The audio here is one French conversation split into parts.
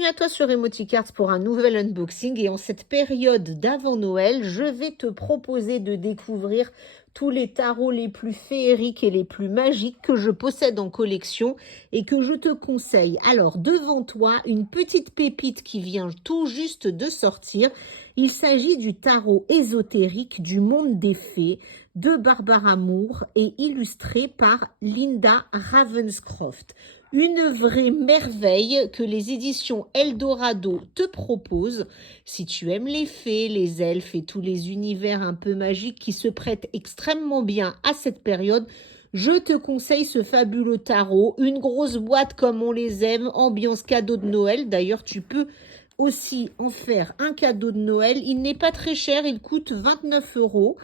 Bienvenue à toi sur Emoticards pour un nouvel unboxing et en cette période d'avant Noël, je vais te proposer de découvrir tous les tarots les plus féeriques et les plus magiques que je possède en collection et que je te conseille. Alors devant toi, une petite pépite qui vient tout juste de sortir. Il s'agit du tarot ésotérique du monde des fées de Barbara Moore et illustré par Linda Ravenscroft. Une vraie merveille que les éditions Eldorado te proposent si tu aimes les fées, les elfes et tous les univers un peu magiques qui se prêtent extrêmement bien à cette période. Je te conseille ce fabuleux tarot, une grosse boîte comme on les aime, ambiance cadeau de Noël. D'ailleurs, tu peux aussi en faire un cadeau de Noël. Il n'est pas très cher, il coûte 29 €.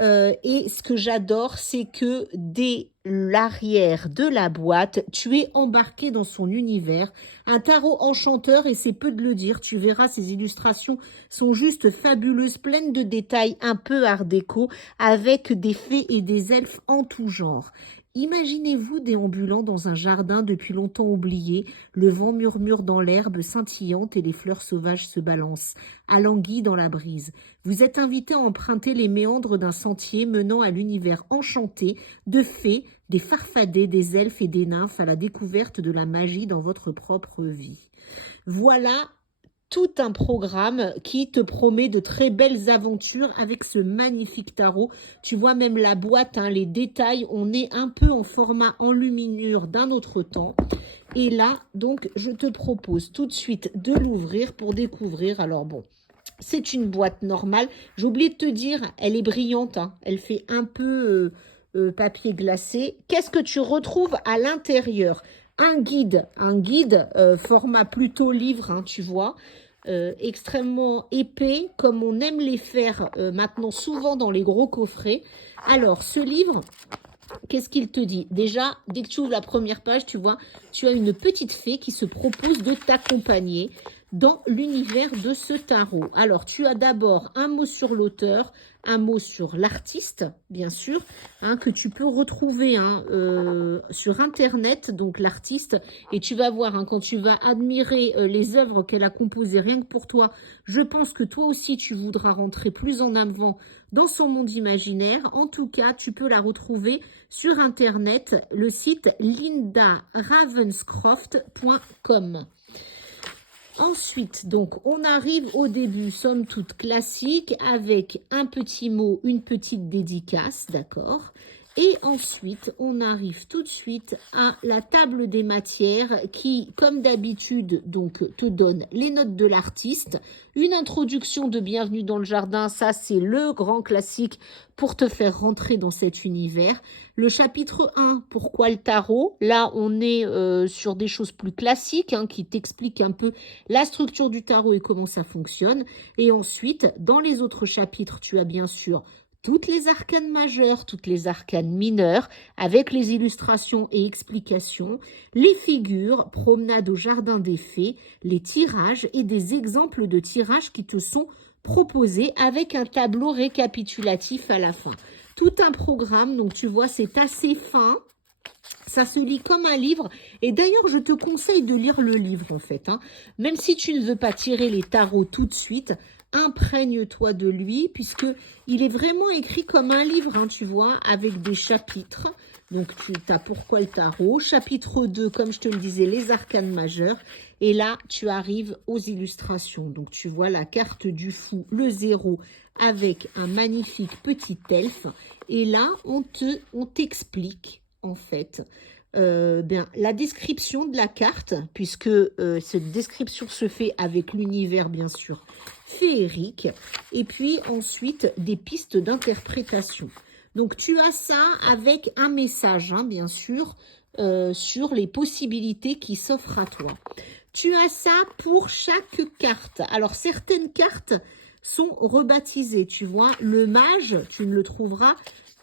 Et ce que j'adore, c'est que dès l'arrière de la boîte, tu es embarqué dans son univers. Un tarot enchanteur, et c'est peu de le dire. Tu verras, ces illustrations sont juste fabuleuses, pleines de détails un peu art déco, avec des fées et des elfes en tout genre. Imaginez-vous déambulant dans un jardin depuis longtemps oublié, le vent murmure dans l'herbe scintillante et les fleurs sauvages se balancent, alanguies dans la brise. Vous êtes invité à emprunter les méandres d'un sentier menant à l'univers enchanté de fées, des farfadets, des elfes et des nymphes à la découverte de la magie dans votre propre vie. Voilà tout un programme qui te promet de très belles aventures avec ce magnifique tarot. Tu vois même la boîte, hein, les détails, on est un peu en format enluminure d'un autre temps. Et là, donc, je te propose tout de suite de l'ouvrir pour découvrir. Alors bon, c'est une boîte normale. J'ai oublié de te dire, elle est brillante, hein. Elle fait un peu papier glacé. Qu'est-ce que tu retrouves à l'intérieur? Un guide format plutôt livre, hein, tu vois, extrêmement épais, comme on aime les faire maintenant souvent dans les gros coffrets. Alors, ce livre, qu'est-ce qu'il te dit? Déjà, dès que tu ouvres la première page, tu vois, tu as une petite fée qui se propose de t'accompagner dans l'univers de ce tarot. Alors, tu as d'abord un mot sur l'auteur, un mot sur l'artiste, bien sûr, hein, que tu peux retrouver sur Internet, donc l'artiste, et tu vas voir, hein, quand tu vas admirer les œuvres qu'elle a composées rien que pour toi, je pense que toi aussi, tu voudras rentrer plus en avant dans son monde imaginaire. En tout cas, tu peux la retrouver sur Internet, le site lindaravenscroft.com. Ensuite, donc, on arrive au début, somme toute classique, avec un petit mot, une petite dédicace, d'accord? Et ensuite, on arrive tout de suite à la table des matières qui, comme d'habitude, donc te donne les notes de l'artiste, une introduction de Bienvenue dans le jardin, ça c'est le grand classique pour te faire rentrer dans cet univers. Le chapitre 1, pourquoi le tarot? Là, on est sur des choses plus classiques hein, qui t'expliquent un peu la structure du tarot et comment ça fonctionne. Et ensuite, dans les autres chapitres, tu as bien sûr toutes les arcanes majeures, toutes les arcanes mineures, avec les illustrations et explications, les figures, promenade au jardin des fées, les tirages et des exemples de tirages qui te sont proposés avec un tableau récapitulatif à la fin. Tout un programme, donc tu vois, c'est assez fin. Ça se lit comme un livre. Et d'ailleurs, je te conseille de lire le livre, en fait. Hein. Même si tu ne veux pas tirer les tarots tout de suite, imprègne-toi de lui, puisque il est vraiment écrit comme un livre, hein, tu vois, avec des chapitres. Donc, tu as pourquoi le tarot. Chapitre 2, comme je te le disais, les arcanes majeures. Et là, tu arrives aux illustrations. Donc, tu vois la carte du fou, le 0, avec un magnifique petit elfe. Et là, on t'explique en fait la description de la carte, puisque cette description se fait avec l'univers bien sûr féerique, et puis ensuite des pistes d'interprétation. Donc tu as ça avec un message, hein, bien sûr, sur les possibilités qui s'offrent à toi. Tu as ça pour chaque carte. Alors certaines cartes sont rebaptisées, tu vois, le mage, tu ne le trouveras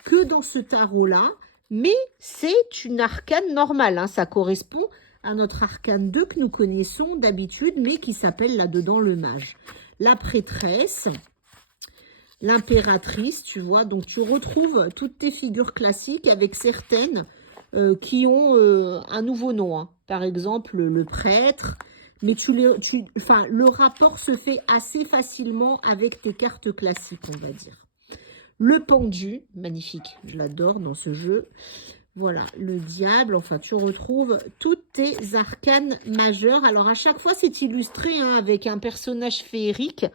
que dans ce tarot-là, mais c'est une arcane normale, hein. Ça correspond à notre arcane 2 que nous connaissons d'habitude, mais qui s'appelle là-dedans le mage. La prêtresse, l'impératrice, tu vois, donc tu retrouves toutes tes figures classiques avec certaines qui ont un nouveau nom. Hein. Par exemple, le prêtre, Mais enfin, le rapport se fait assez facilement avec tes cartes classiques, on va dire. Le pendu, magnifique, je l'adore dans ce jeu. Voilà, le diable, enfin, tu retrouves toutes tes arcanes majeures. Alors, à chaque fois, c'est illustré hein, avec un personnage féerique.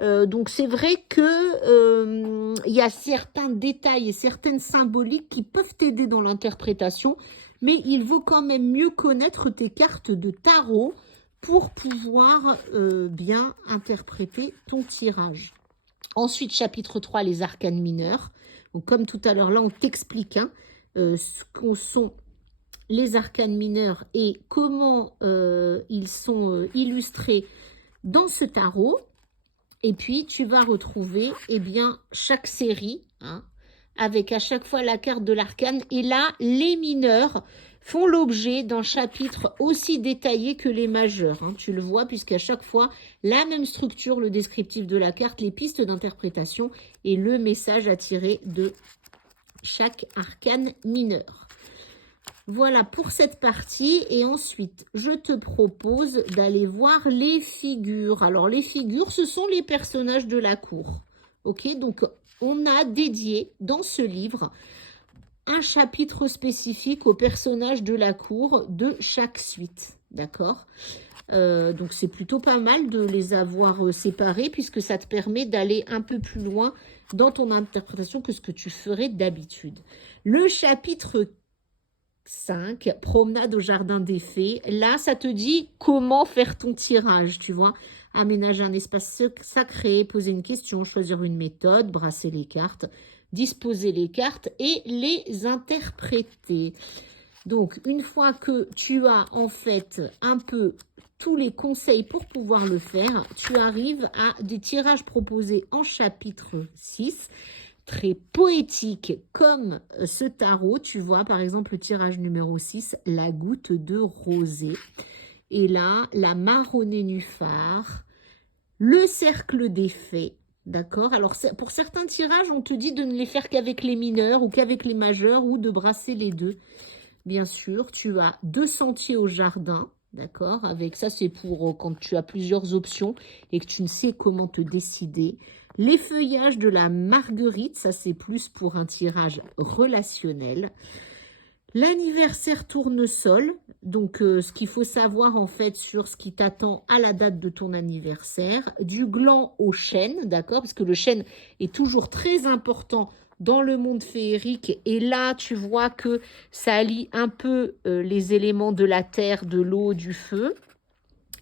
Donc, c'est vrai que y a certains détails et certaines symboliques qui peuvent t'aider dans l'interprétation. Mais il vaut quand même mieux connaître tes cartes de tarot pour pouvoir bien interpréter ton tirage. Ensuite, chapitre 3, les arcanes mineurs. Donc, comme tout à l'heure, là, on t'explique hein, ce qu'en sont les arcanes mineurs et comment ils sont illustrés dans ce tarot. Et puis, tu vas retrouver eh bien, chaque série, hein, avec à chaque fois la carte de l'arcane. Et là, les mineurs font l'objet d'un chapitre aussi détaillé que les majeurs. Hein. Tu le vois, puisqu'à chaque fois, la même structure, le descriptif de la carte, les pistes d'interprétation et le message à tirer de chaque arcane mineur. Voilà pour cette partie. Et ensuite, je te propose d'aller voir les figures. Alors, les figures, ce sont les personnages de la cour. Ok, donc on a dédié dans ce livre un chapitre spécifique aux personnages de la cour de chaque suite. D'accord ? Donc, c'est plutôt pas mal de les avoir séparés puisque ça te permet d'aller un peu plus loin dans ton interprétation que ce que tu ferais d'habitude. Le chapitre 5, promenade au jardin des fées. Là, ça te dit comment faire ton tirage, tu vois. Aménager un espace sacré, poser une question, choisir une méthode, brasser les cartes, disposer les cartes et les interpréter. Donc, une fois que tu as en fait un peu tous les conseils pour pouvoir le faire, tu arrives à des tirages proposés en chapitre 6, très poétique comme ce tarot. Tu vois, par exemple, le tirage numéro 6, la goutte de rosée. Et là, la marron nénuphar, le cercle des fées. D'accord? Alors, pour certains tirages, on te dit de ne les faire qu'avec les mineurs ou qu'avec les majeurs ou de brasser les deux. Bien sûr, tu as 2 sentiers au jardin. D'accord? Avec ça, c'est pour quand tu as plusieurs options et que tu ne sais comment te décider. Les feuillages de la marguerite, ça c'est plus pour un tirage relationnel. L'anniversaire tournesol, donc ce qu'il faut savoir en fait sur ce qui t'attend à la date de ton anniversaire. Du gland au chêne, d'accord? Parce que le chêne est toujours très important dans le monde féerique. Et là, tu vois que ça allie un peu les éléments de la terre, de l'eau, du feu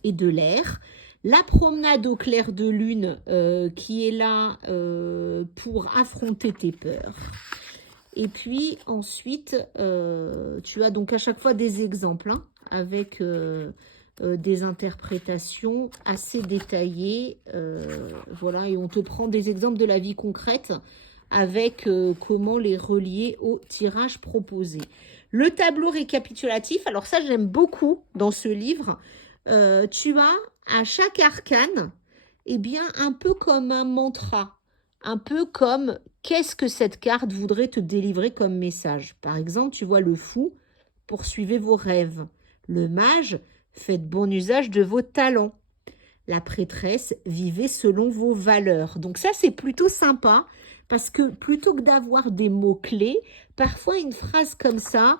et de l'air. La promenade au clair de lune qui est là pour affronter tes peurs. Et puis ensuite, tu as donc à chaque fois des exemples hein, avec des interprétations assez détaillées. Voilà, et on te prend des exemples de la vie concrète avec comment les relier au tirage proposé. Le tableau récapitulatif, alors ça j'aime beaucoup dans ce livre. Tu as à chaque arcane, eh bien, un peu comme un mantra, un peu comme qu'est-ce que cette carte voudrait te délivrer comme message. Par exemple, tu vois le fou, poursuivez vos rêves. Le mage, faites bon usage de vos talents. La prêtresse, vivez selon vos valeurs. Donc ça, c'est plutôt sympa parce que plutôt que d'avoir des mots-clés, parfois une phrase comme ça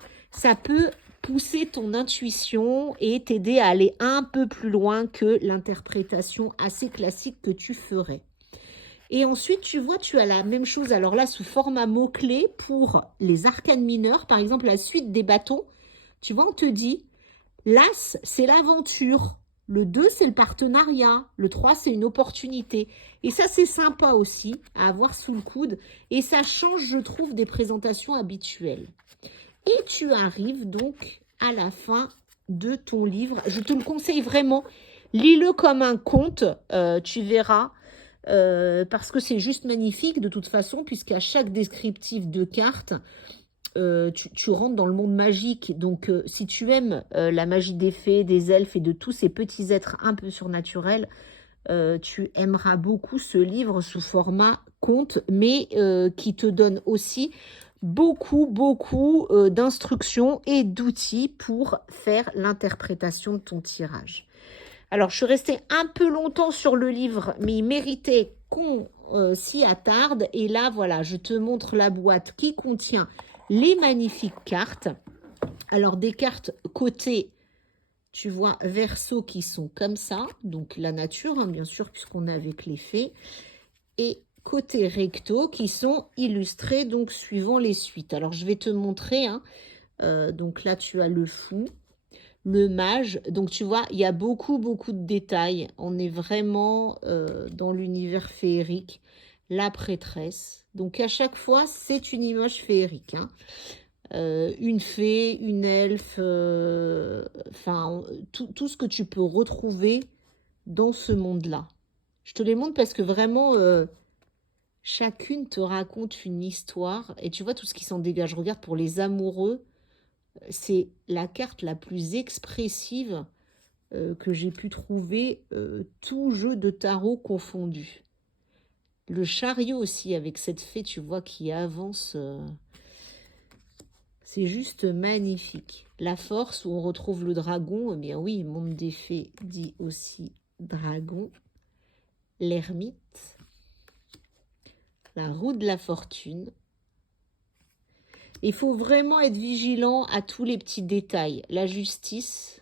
peut pousser ton intuition et t'aider à aller un peu plus loin que l'interprétation assez classique que tu ferais. Et ensuite, tu vois, tu as la même chose, alors là, sous format mots-clés pour les arcanes mineurs, par exemple, la suite des bâtons. Tu vois, on te dit, l'As, c'est l'aventure. Le 2, c'est le partenariat. Le 3, c'est une opportunité. Et ça, c'est sympa aussi à avoir sous le coude. Et ça change, je trouve, des présentations habituelles. Et tu arrives donc à la fin de ton livre. Je te le conseille vraiment. Lis-le comme un conte, tu verras. Parce que c'est juste magnifique de toute façon, puisqu'à chaque descriptif de carte, tu rentres dans le monde magique. Donc, si tu aimes la magie des fées, des elfes et de tous ces petits êtres un peu surnaturels, tu aimeras beaucoup ce livre sous format conte, mais qui te donne aussi beaucoup d'instructions et d'outils pour faire l'interprétation de ton tirage. Alors, je suis restée un peu longtemps sur le livre, mais il méritait qu'on s'y attarde. Et là, voilà, je te montre la boîte qui contient les magnifiques cartes. Alors, des cartes côté, tu vois, verso qui sont comme ça. Donc, la nature, hein, bien sûr, puisqu'on est avec les fées. Et côté recto qui sont illustrés, donc, suivant les suites. Alors, je vais te montrer, hein. Donc là, tu as le fou, le mage. Donc, tu vois, il y a beaucoup, beaucoup de détails. On est vraiment dans l'univers féerique. La prêtresse. Donc, à chaque fois, c'est une image féerique. Hein. Une fée, une elfe, enfin, tout ce que tu peux retrouver dans ce monde-là. Je te les montre parce que vraiment, chacune te raconte une histoire. Et tu vois tout ce qui s'en dégage. Regarde, pour les amoureux, c'est la carte la plus expressive que j'ai pu trouver, tout jeu de tarot confondu. Le chariot aussi, avec cette fée, tu vois, qui avance. C'est juste magnifique. La force, où on retrouve le dragon, eh bien oui, monde des fées dit aussi dragon. L'ermite. La roue de la fortune. Il faut vraiment être vigilant à tous les petits détails. La justice,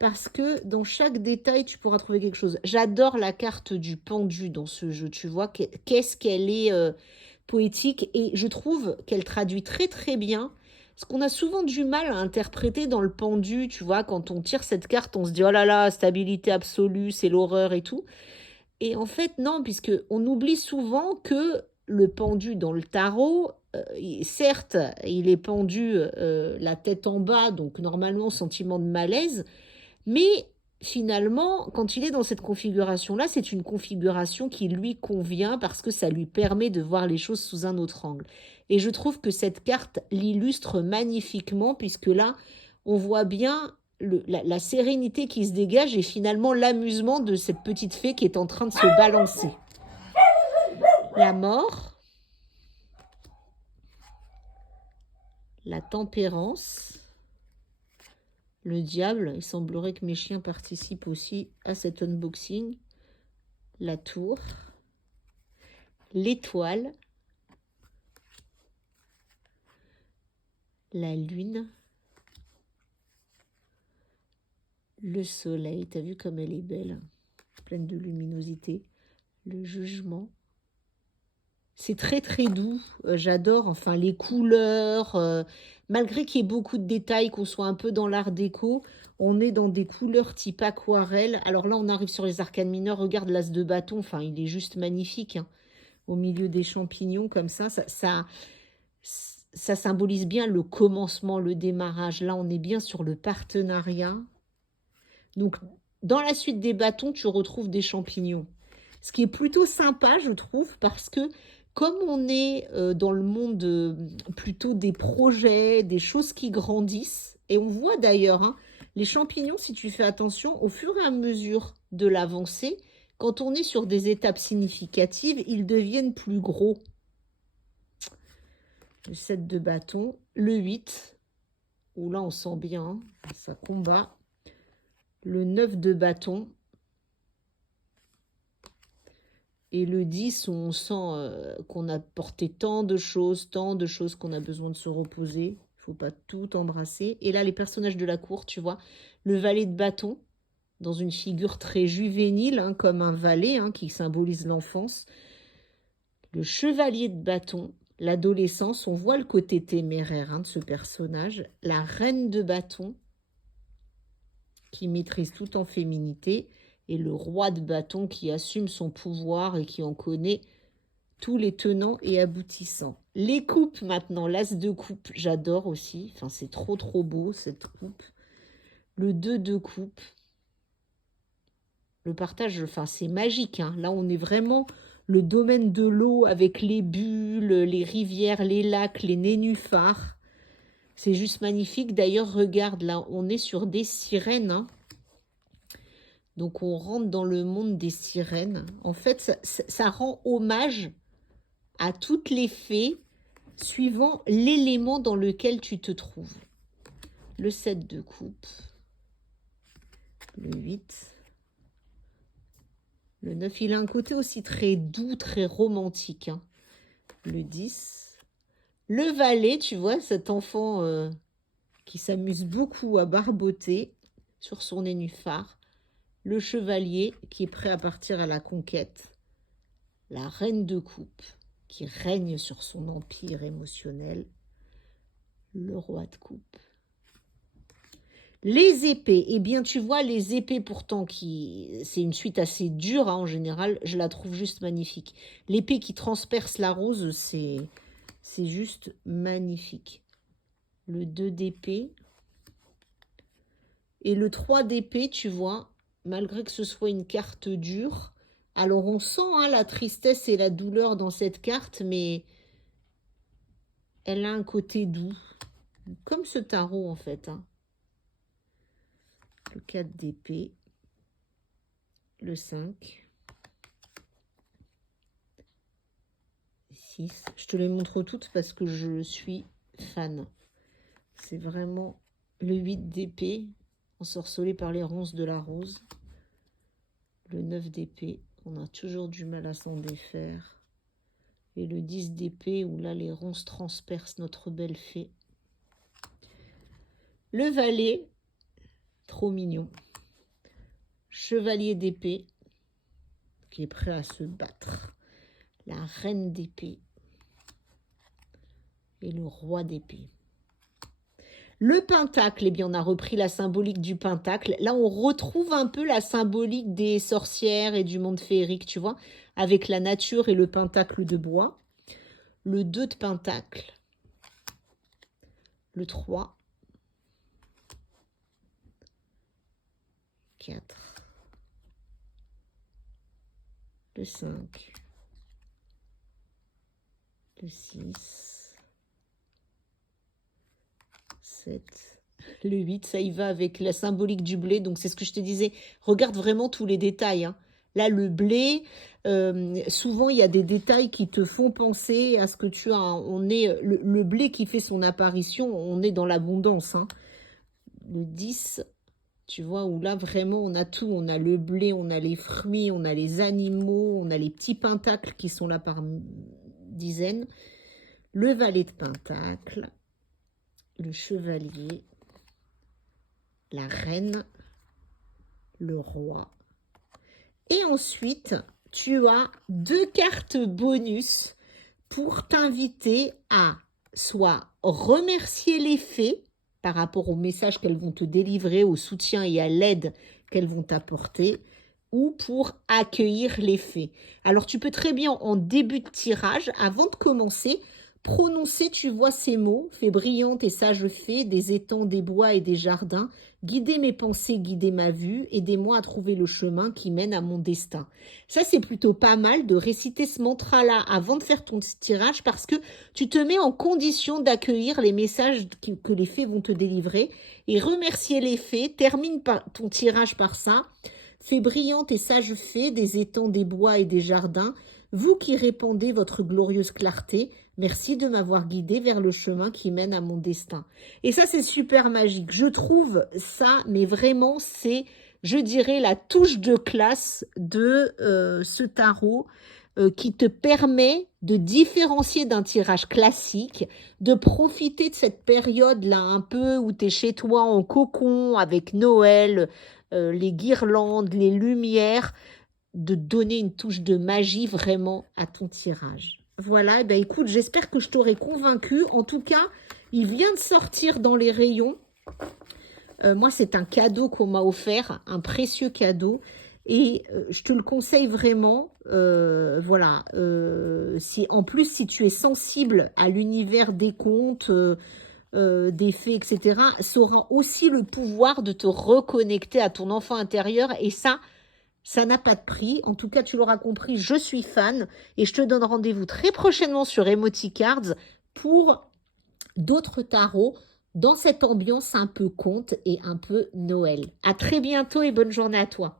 parce que dans chaque détail, tu pourras trouver quelque chose. J'adore la carte du pendu dans ce jeu, tu vois, qu'est-ce qu'elle est poétique, et je trouve qu'elle traduit très très bien, parce qu'on a souvent du mal à interpréter dans le pendu, tu vois, quand on tire cette carte, on se dit, oh là là, stabilité absolue, c'est l'horreur et tout. Et en fait, non, puisque on oublie souvent que le pendu dans le tarot, certes, il est pendu la tête en bas, donc normalement sentiment de malaise, mais finalement, quand il est dans cette configuration-là, c'est une configuration qui lui convient parce que ça lui permet de voir les choses sous un autre angle. Et je trouve que cette carte l'illustre magnifiquement, puisque là, on voit bien la sérénité qui se dégage et finalement l'amusement de cette petite fée qui est en train de se balancer. La mort, la tempérance, le diable. Il semblerait que mes chiens participent aussi à cet unboxing. La tour, l'étoile, la lune, le soleil. T'as vu comme elle est belle, pleine de luminosité. Le jugement. C'est très très doux, j'adore, enfin les couleurs, malgré qu'il y ait beaucoup de détails, qu'on soit un peu dans l'art déco, on est dans des couleurs type aquarelle. Alors là, on arrive sur les arcanes mineures, regarde l'as de bâton, enfin il est juste magnifique, hein, au milieu des champignons comme ça symbolise bien le commencement, le démarrage. Là, on est bien sur le partenariat. Donc, dans la suite des bâtons, tu retrouves des champignons. Ce qui est plutôt sympa, je trouve, parce que comme on est dans le monde plutôt des projets, des choses qui grandissent, et on voit d'ailleurs, hein, les champignons, si tu fais attention, au fur et à mesure de l'avancée, quand on est sur des étapes significatives, ils deviennent plus gros. Le 7 de bâton, le 8, où là on sent bien, hein, ça combat. Le 9 de bâton, et le 10, où on sent qu'on a porté tant de choses qu'on a besoin de se reposer. Il ne faut pas tout embrasser. Et là, les personnages de la cour, tu vois, le valet de bâton, dans une figure très juvénile, hein, comme un valet, hein, qui symbolise l'enfance. Le chevalier de bâton, l'adolescence, on voit le côté téméraire, hein, de ce personnage. La reine de bâton, qui maîtrise tout en féminité, et le roi de bâton qui assume son pouvoir et qui en connaît tous les tenants et aboutissants. Les coupes maintenant, l'as de coupe, j'adore aussi. Enfin, c'est trop trop beau cette coupe. Le 2 de coupe. Le partage, enfin, c'est magique, hein. Là, on est vraiment le domaine de l'eau avec les bulles, les rivières, les lacs, les nénuphars. C'est juste magnifique. D'ailleurs, regarde, là, on est sur des sirènes, hein. Donc, on rentre dans le monde des sirènes. En fait, ça rend hommage à toutes les fées suivant l'élément dans lequel tu te trouves. Le 7 de coupe, le 8, Le 9, il a un côté aussi très doux, très romantique. Hein. Le 10. Le valet, tu vois, cet enfant qui s'amuse beaucoup à barboter sur son nénuphar. Le chevalier qui est prêt à partir à la conquête. La reine de coupe qui règne sur son empire émotionnel. Le roi de coupe. Les épées, eh bien tu vois les épées pourtant c'est une suite assez dure hein, en général, je la trouve juste magnifique. L'épée qui transperce la rose, c'est juste magnifique. Le 2 d'épée et le 3 d'épée, tu vois, malgré que ce soit une carte dure, alors on sent hein, la tristesse et la douleur dans cette carte, mais elle a un côté doux, comme ce tarot en fait. Hein. Le 4 d'épée, le 5, 6. Je te les montre toutes parce que je suis fan. C'est vraiment le 8 d'épée, ensorcelé par les ronces de la rose. Le 9 d'épée, on a toujours du mal à s'en défaire. Et le 10 d'épée, où là les ronces transpercent notre belle fée. Le valet, trop mignon. Chevalier d'épée, qui est prêt à se battre. La reine d'épée. Et le roi d'épée. Le pentacle, eh bien, on a repris la symbolique du pentacle. Là, on retrouve un peu la symbolique des sorcières et du monde féerique, tu vois, avec la nature et le pentacle de bois. Le 2 de pentacle. Le 3. 4. Le 5. Le 6. 7. Le 8, ça y va avec la symbolique du blé. Donc, c'est ce que je te disais. Regarde vraiment tous les détails. Hein. Là, le blé, souvent, il y a des détails qui te font penser à ce que tu as. On est, le blé qui fait son apparition, on est dans l'abondance. Hein. Le 10, tu vois, où là, vraiment, on a tout. On a le blé, on a les fruits, on a les animaux, on a les petits pentacles qui sont là par dizaines. Le valet de pentacle. Le chevalier, la reine, le roi. Et ensuite, tu as 2 cartes bonus pour t'inviter à soit remercier les fées par rapport au message qu'elles vont te délivrer, au soutien et à l'aide qu'elles vont t'apporter, ou pour accueillir les fées. Alors, tu peux très bien, en début de tirage, avant de commencer, prononcer, tu vois, ces mots, fée brillante et sage fée, des étangs, des bois et des jardins, guider mes pensées, guider ma vue, aidez-moi à trouver le chemin qui mène à mon destin. Ça, c'est plutôt pas mal de réciter ce mantra-là avant de faire ton tirage parce que tu te mets en condition d'accueillir les messages que les fées vont te délivrer et remercier les fées. Termine ton tirage par ça. Fée brillante et sage fée, des étangs, des bois et des jardins, vous qui répandez votre glorieuse clarté, merci de m'avoir guidé vers le chemin qui mène à mon destin. Et ça, c'est super magique. Je trouve ça, mais vraiment, c'est, je dirais, la touche de classe de ce tarot qui te permet de différencier d'un tirage classique, de profiter de cette période-là un peu où tu es chez toi en cocon avec Noël, les guirlandes, les lumières, de donner une touche de magie vraiment à ton tirage. Voilà, et ben écoute, j'espère que je t'aurai convaincu. En tout cas, il vient de sortir dans les rayons. Moi, c'est un cadeau qu'on m'a offert, un précieux cadeau. Et je te le conseille vraiment. Voilà. En plus, si tu es sensible à l'univers des contes, des fées, etc., ça aura aussi le pouvoir de te reconnecter à ton enfant intérieur. Et ça n'a pas de prix. En tout cas, tu l'auras compris, je suis fan. Et je te donne rendez-vous très prochainement sur Emoticards pour d'autres tarots dans cette ambiance un peu conte et un peu Noël. À très bientôt et bonne journée à toi.